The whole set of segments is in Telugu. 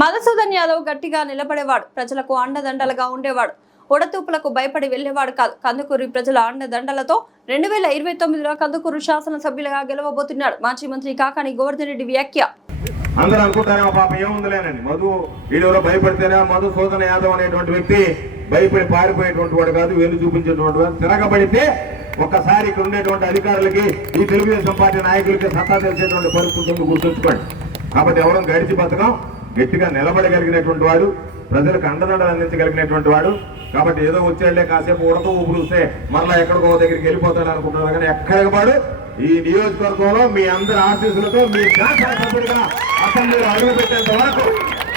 మధుసూదన్ యాదవ్ గట్టిగా నిలబడేవాడు, ప్రజలకు అండదండలుగా ఉండేవాడు, ఒడతూపులకు భయపడి వెళ్లేవాడు కాదు. కందుకూరు ప్రజల అండదండలతో 2029లో కందుకూరు శాసనసభ్యులుగా గెలవబోతున్నాడు. మాజీ మంత్రి కాకాని గోవర్ధన్ రెడ్డి వ్యాఖ్య. అందరూ అనుకుంటారేమో పాప ఏముందిలేనండి, వీడియోలో భయపడితేనే మధుసూదన్ యాదవ్ అనేటువంటి వ్యక్తి భయపడి పారిపోయేటువంటి వాడు కాదు, వెన్ను చూపించేటువంటి వాడు. తిరగబడితే ఒక్కసారి ఇక్కడ ఉండేటువంటి అధికారులకి, ఈ తెలుగుదేశం పార్టీ నాయకులకి సత్తా తెలిసేటువంటి పరిస్థితులను గుర్తుంచుకోండి. కాబట్టి ఎవరో గడిచి బతకం, గట్టిగా నిలబడగలిగినటువంటి వాడు, ప్రజలకు అండదండలు అందించగలిగినటువంటి వాడు. కాబట్టి ఏదో వచ్చేళ్లే కాసేపు ఉడత ఊపిరిస్తే మరలా ఎక్కడికో దగ్గరికి వెళ్ళిపోతాడు అనుకుంటున్నారు, కానీ ఎక్కడికి పాడు ఈ నియోజకవర్గంలో మీ అందరి ఆశీస్సులతో మీ శాసనసభ్యుడిగా అసెంబ్లీలో అడుగుపెట్టేంత వరకు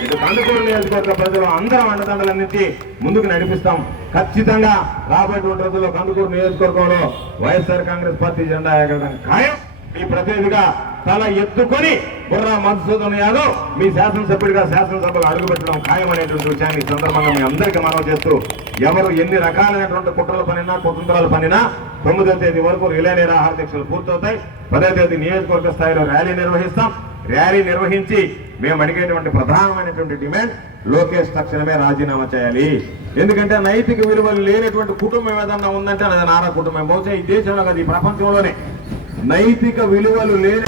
ఇటు కందుకూరు నియోజకవర్గ ప్రజలు అందరం అండదండలు అందించి ముందుకు నడిపిస్తాం. ఖచ్చితంగా రాబోయేటువంటి రోజుల్లో కందుకూరు నియోజకవర్గంలో వైఎస్ఆర్ కాంగ్రెస్ పార్టీ జెండా ఎగరడం ఖాయం. మీ ప్రతినిధిగా తల ఎత్తుకొని బుర్రా మధుసూదన్ యాదవ్ మీ శాసనసభ్యుడిగా శాసనసభలో అడుగుపెట్టడం ఖాయం అనేటువంటి విషయాన్ని ఈ సందర్భంగా మీ అందరికీ మనవి చేస్తూ, ఎవరు ఎన్ని రకాలైనటువంటి కుట్రలు పనినా కుతంత్రాలు పనినా 9వ తేదీ వరకు రిలే నిరాహార దీక్షలు పూర్తవుతాయి. 10వ తేదీ నియోజకవర్గ స్థాయిలో ర్యాలీ నిర్వహిస్తాం. ర్యాలీ నిర్వహించి మేము అడిగేటువంటి ప్రధానమైనటువంటి డిమాండ్, లోకేష్ తక్షణమే రాజీనామా చేయాలి. ఎందుకంటే నైతిక విలువలు లేనటువంటి కుటుంబం ఏదన్నా ఉందంటే అది నారా కుటుంబం. బహుశా ఈ దేశంలో కాదు, ఈ ప్రపంచంలోనే నైతిక విలువలు లేని